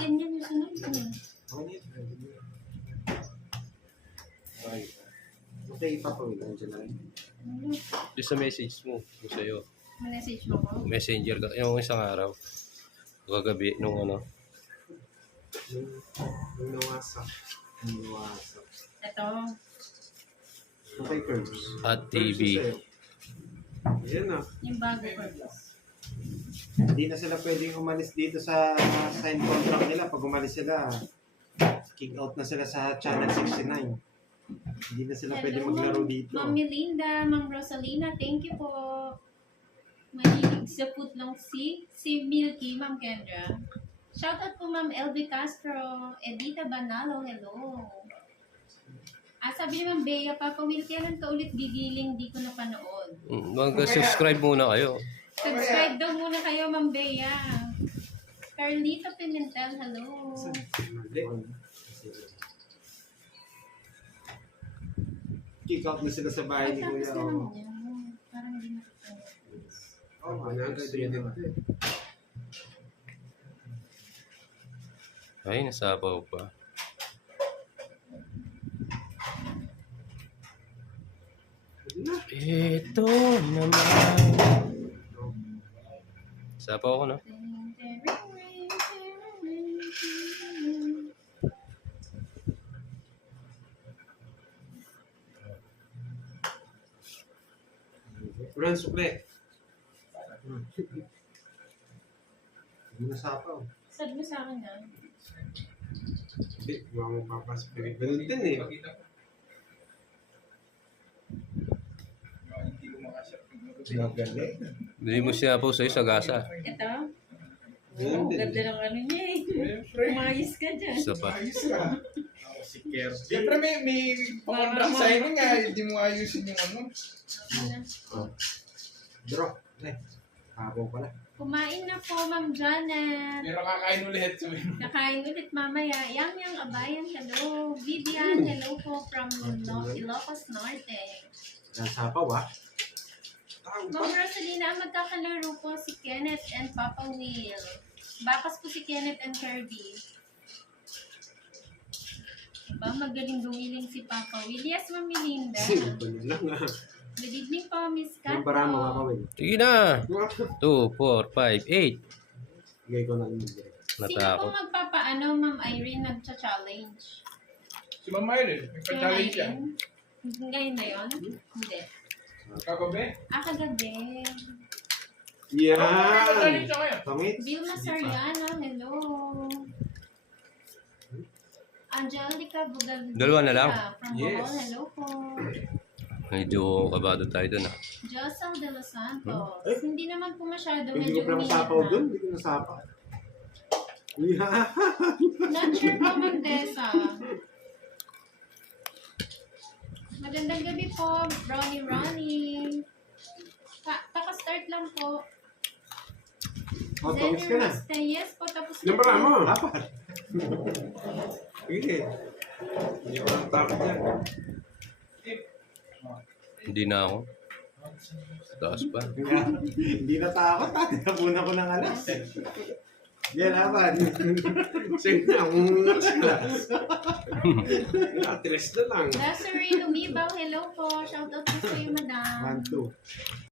Ganyan yung sunod ko. Okay, ipapawin. Andiyan na rin. Yung sa message mo, yung sa'yo. Message mo ko. Messenger ka, yung isang araw. Kagabi, nung ano. Yung nawasak. Yung nawasak. Ito. Okay, Curbs. At TV. Yan na. Yung bago ko. Hindi na sila pwedeng umalis dito sa sign contract nila. Pag umalis sila, kick out na sila sa Channel 69. Hindi na sila pwede maglaro dito. Ma'am Melinda, Ma'am Rosalina, thank you po. Mahilig sa footlong si Milky, Ma'am Kendra. Shoutout po Ma'am LB Castro, Edita Banalo, hello. Sabi ni Ma'am Bea, Papa Will, kailan ka ulit gigiling, di ko napanood. Mag-subscribe muna kayo. Subscribe daw muna kayo, Ma'am Bea. Carlita Pimentel, hello. Kick out na sila sa bahay ni Tapos Kuya. naman niya. Parang hindi nakapanood. Ay, nasabaw pa. Ito naman. Sabaw ko, no? Run, sukle. Hindi na sapaw. Sad mo sa akin na. Hindi, mga mapapasok. Ganun din eh. Nagaling. Hindi mo siya po sa'yo sa gasa. Ito? Ganun din. Ganda ng ano niya eh. Umayos ka dyan. Isa pa. Si Kerry. Siyempre may pangandang sa'yo nga, hindi mo ayusin yung ano. Draw. Hapo pala. Kumain na po, Ma'am Janet. Pero kakain ulit. Kakain ulit mamaya. Yang Abayan, hello. Vivian, hello po from Ilocos Norte. Sapaw ah. Ma'am Rosalina, ang magkakalaro po si Kenneth and Papa Will. Bakas po si Kenneth and Kirby. Diba? Magaling gumiling si Papa Will. Yes, Ma'am Melinda. Simple lang ah. Good evening po, Miss Yung Kat. para mo makawin. Sige na. 2, 4, 5, 8. Gay ko na yung direct. Sino po Natakot. magpapaano, Ma'am Irene, nagcha-challenge? Si Mama Irene, may Si Ma'am pa-challenge siya. Irene? Ngayon na yun? Hindi. Kagabi? Kagabi. May Yan! pa-challenge siya ngayon. Pangit? Vilma Sariana, hello. Angelica Bugal. Dalawa na lang? From Yes. Bohol, hello po. Medyo kabado tayo dun, ah. Josel de Los Santos. Hindi naman po masyado. Hindi Medyo ko pala umiinit nasapaw na. dun. Hindi ko nasapaw. Yan! Not sure po, Ma'am Desa. Magandang gabi po, Ronnie. Taka-start lang po. Oh, tawis ka na. Yes po, tapos Yung para po. mo. Apat. Sige. Hindi ko lang takot yan. Hindi na ako. Taas pa. Hindi natakot ha. Tinapunan ko ng alas. Yan naman. Sige na. Umungas ka lang. Atres na lang. Desiree Lumibaw, hello po. Shoutout po sa iyo, madam. 1, 2.